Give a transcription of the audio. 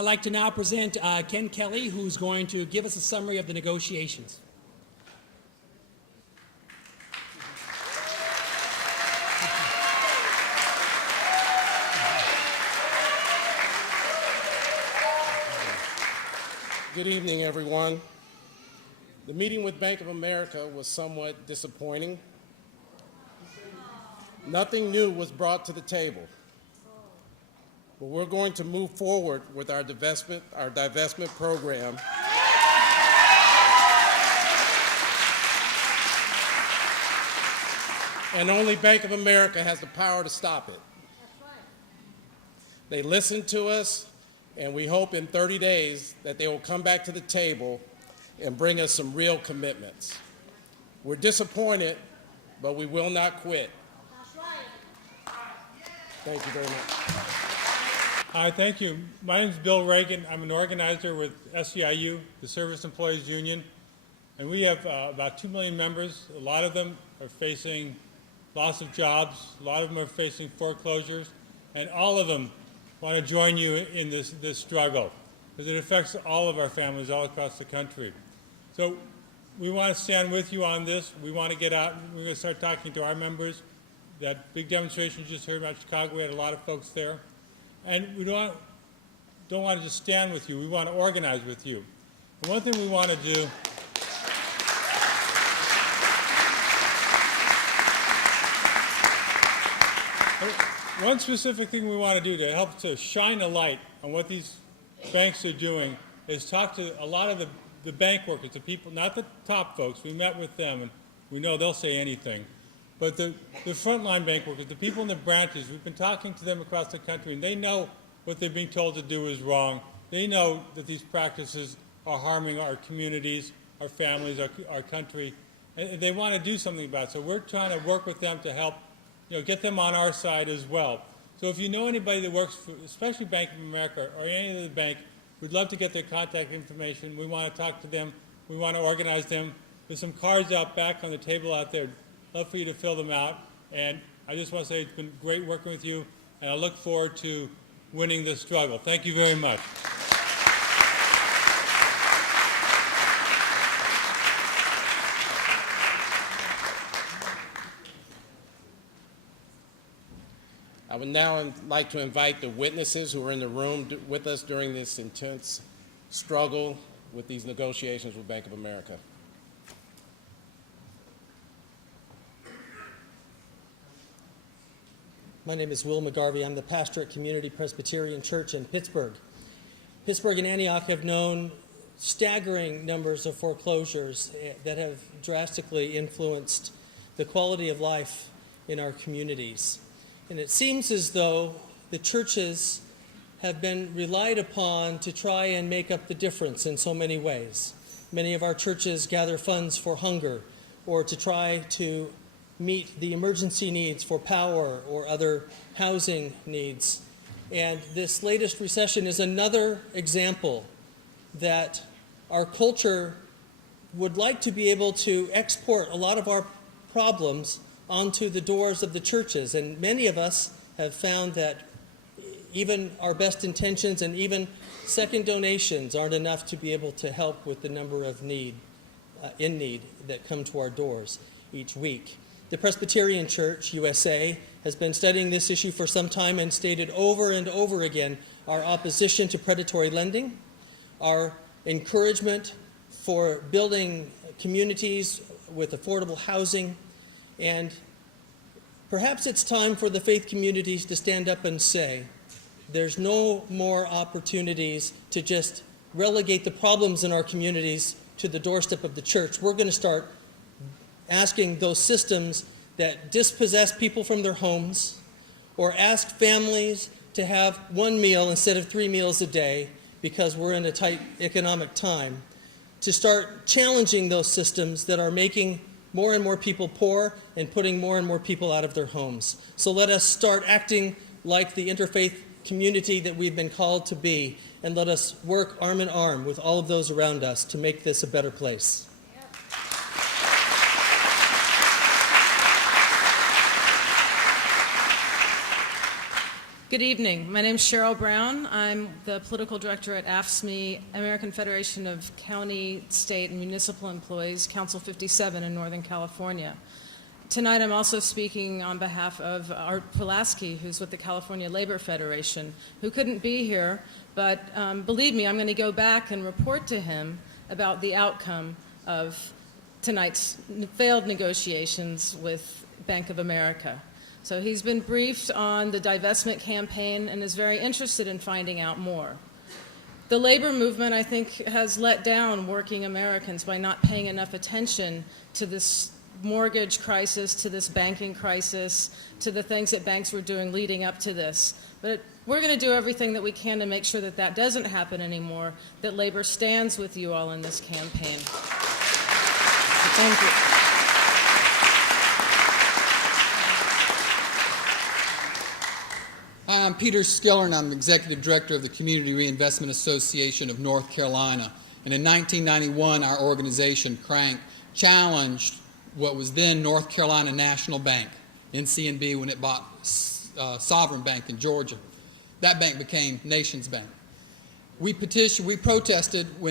I'd like to now present Ken Kelly, who's going to give us a summary of the negotiations. Good evening, everyone. The meeting with Bank of America was somewhat disappointing. Nothing new was brought to the table. But we're going to move forward with our divestment program. And only Bank of America has the power to stop it. That's right. They listened to us, and we hope in 30 days that they will come back to the table and bring us some real commitments. We're disappointed, but we will not quit. That's right. Thank you very much. Hi, thank you. My name is Bill Reagan. I'm an organizer with SEIU, the Service Employees Union, and we have about 2 million members. A lot of them are facing loss of jobs. A lot of them are facing foreclosures, and all of them want to join you in this struggle, because it affects all of our families all across the country. So we want to stand with you on this. We want to get out. We're going to start talking to our members. That big demonstration you just heard about Chicago, we had a lot of folks there. And we don't want to just stand with you. We want to organize with you. And one thing we want to do one specific thing we want to do to help to shine a light on what these banks are doing is talk to a lot of the bank workers, the people, not the top folks. We met with them, and we know they'll say anything. But the frontline bank workers, the people in the branches, we've been talking to them across the country, and they know what they're being told to do is wrong. They know that these practices are harming our communities, our families, our country, and they want to do something about it. So we're trying to work with them to help get them on our side as well. So if you know anybody that works for, especially Bank of America or any other bank, we'd love to get their contact information. We want to talk to them. We want to organize them. There's some cards out back on the table out there. Love for you to fill them out. And I just want to say it's been great working with you, and I look forward to winning this struggle. Thank you very much. I would now like to invite the witnesses who are in the room with us during this intense struggle with these negotiations with Bank of America. My name is Wilma Garvey. I'm the pastor at Community Presbyterian Church in Pittsburgh. Pittsburgh and Antioch have known staggering numbers of foreclosures that have drastically influenced the quality of life in our communities. And it seems as though the churches have been relied upon to try and make up the difference in so many ways. Many of our churches gather funds for hunger or to try to meet the emergency needs for power or other housing needs. And this latest recession is another example that our culture would like to be able to export a lot of our problems onto the doors of the churches. And many of us have found that even our best intentions and even second donations aren't enough to be able to help with the number of in need that come to our doors each week. The Presbyterian Church, USA, has been studying this issue for some time and stated over and over again our opposition to predatory lending, our encouragement for building communities with affordable housing, and perhaps it's time for the faith communities to stand up and say, there's no more opportunities to just relegate the problems in our communities to the doorstep of the church. We're going to start asking those systems that dispossess people from their homes or ask families to have one meal instead of 3 meals a day because we're in a tight economic time, to start challenging those systems that are making more and more people poor and putting more and more people out of their homes. So let us start acting like the interfaith community that we've been called to be, and let us work arm in arm with all of those around us to make this a better place. Good evening. My name is Cheryl Brown. I'm the political director at AFSCME, American Federation of County, State, and Municipal Employees, Council 57 in Northern California. Tonight I'm also speaking on behalf of Art Pulaski, who's with the California Labor Federation, who couldn't be here, but believe me, I'm going to go back and report to him about the outcome of tonight's failed negotiations with Bank of America. So he's been briefed on the divestment campaign and is very interested in finding out more. The labor movement, I think, has let down working Americans by not paying enough attention to this mortgage crisis, to this banking crisis, to the things that banks were doing leading up to this. But we're going to do everything that we can to make sure that that doesn't happen anymore, that labor stands with you all in this campaign. So thank you. Hi, I'm Peter Skiller, and I'm the Executive Director of the Community Reinvestment Association of North Carolina. And in 1991, our organization, CRANK, challenged what was then North Carolina National Bank, NCNB, when it bought Sovereign Bank in Georgia. That bank became Nations Bank. We protested when